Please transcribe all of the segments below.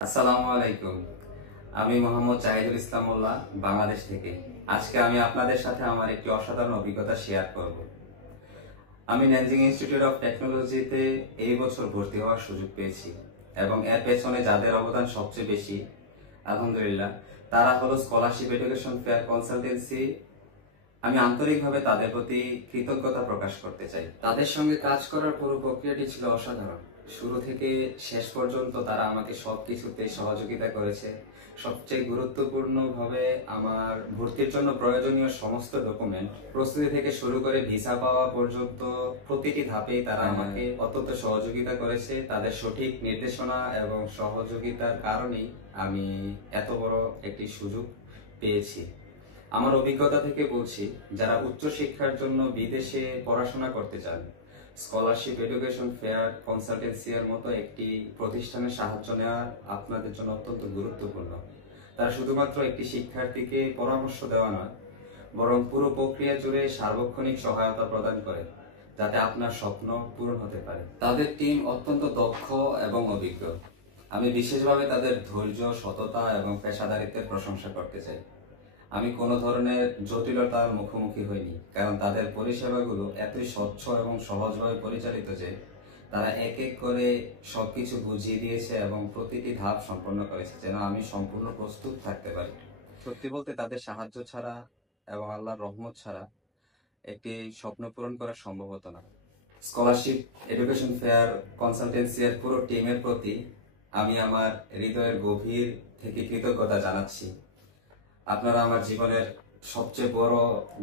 আসসালামু আলাইকুম। আমি মোহাম্মদ জাহিদুল ইসলাম মোল্লা, বাংলাদেশ থেকে। আজকে আমি আপনাদের সাথে আমার একটি অসাধারণ অভিজ্ঞতা শেয়ার করব। আমি ন্যানজিং ইনস্টিটিউট অফ টেকনোলজিতে এই বছর ভর্তি হওয়ার সুযোগ পেয়েছি এবং এর পেছনে যাদের অবদান সবচেয়ে বেশি, আলহামদুলিল্লাহ, তারা হলো স্কলারশিপ এডুকেশন ফেয়ার কনসালটেন্সি। আমি আন্তরিকভাবে তাদের প্রতি কৃতজ্ঞতা প্রকাশ করতে চাই। তাদের সঙ্গে কাজ করার পুরো প্রক্রিয়াটি ছিল অসাধারণ। শুরু থেকে শেষ পর্যন্ত তারা আমাকে সবকিছুতে সহযোগিতা করেছে। সবচেয়ে গুরুত্বপূর্ণভাবে আমার ভর্তির জন্য প্রয়োজনীয় সমস্ত ডকুমেন্ট প্রস্তুতি থেকে শুরু করে ভিসা পাওয়া পর্যন্ত প্রতিটি ধাপেই তারা আমাকে অত্যন্ত সহযোগিতা করেছে। তাদের সঠিক নির্দেশনা এবং সহযোগিতার কারণেই আমি এত বড় একটি সুযোগ পেয়েছি। আমার অভিজ্ঞতা থেকে বলছি, যারা উচ্চশিক্ষার জন্য বিদেশে পড়াশোনা করতে চান, স্কলারশিপ এডুকেশন ফেয়ার কনসালটেন্সি এর মতো একটি প্রতিষ্ঠানের সাহায্য নেওয়া আপনাদের জন্য অত্যন্ত গুরুত্বপূর্ণ। তারা শুধুমাত্র একটি শিক্ষার্থীকে পরামর্শ দেওয়া নয়, বরং পুরো প্রক্রিয়া জুড়ে সার্বক্ষণিক সহায়তা প্রদান করে, যাতে আপনার স্বপ্ন পূরণ হতে পারে। তাদের টিম অত্যন্ত দক্ষ এবং অভিজ্ঞ। আমি বিশেষভাবে তাদের ধৈর্য, সততা এবং পেশাদারিত্বের প্রশংসা করতে চাই। আমি কোনো ধরনের জটিলতার মুখোমুখি হইনি, কারণ তাদের পরিষেবাগুলো এতই স্বচ্ছ এবং সহজভাবে পরিচালিত যে তারা এক এক করে সবকিছু বুঝিয়ে দিয়েছে এবং প্রতিটি ধাপ সম্পন্ন করেছে যেন আমি সম্পূর্ণ প্রস্তুত থাকতে পারি। সত্যি বলতে, তাদের সাহায্য ছাড়া এবং আল্লাহর রহমত ছাড়া একটি স্বপ্ন পূরণ করা সম্ভব হতো না। স্কলারশিপ এডুকেশন ফেয়ার কনসালটেন্সি এর পুরো টিমের প্রতি আমি আমার হৃদয়ের গভীর থেকে কৃতজ্ঞতা জানাচ্ছি। আপনারা আমার জীবনের সবচেয়ে বড়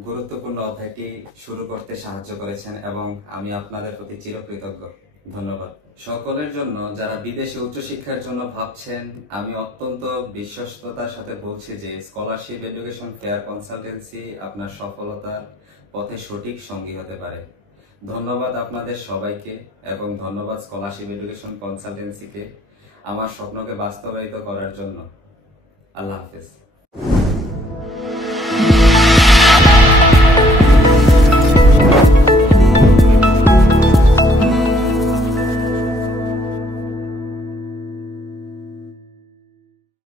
গুরুত্বপূর্ণ অধ্যায়টি শুরু করতে সাহায্য করেছেন এবং আমি আপনাদের প্রতি চিরকৃতজ্ঞ। ধন্যবাদ। সকলের জন্য যারা বিদেশে উচ্চশিক্ষার জন্য ভাবছেন, আমি অত্যন্ত বিশ্বস্ততার সাথে বলছি যে স্কলারশিপ এডুকেশন ফেয়ার কনসালটেন্সি আপনার সফলতার পথে সঠিক সঙ্গী হতে পারে। ধন্যবাদ আপনাদের সবাইকে এবং ধন্যবাদ স্কলারশিপ এডুকেশন কনসালটেন্সিকে আমার স্বপ্নকে বাস্তবায়িত করার জন্য। আল্লাহ হাফেজ।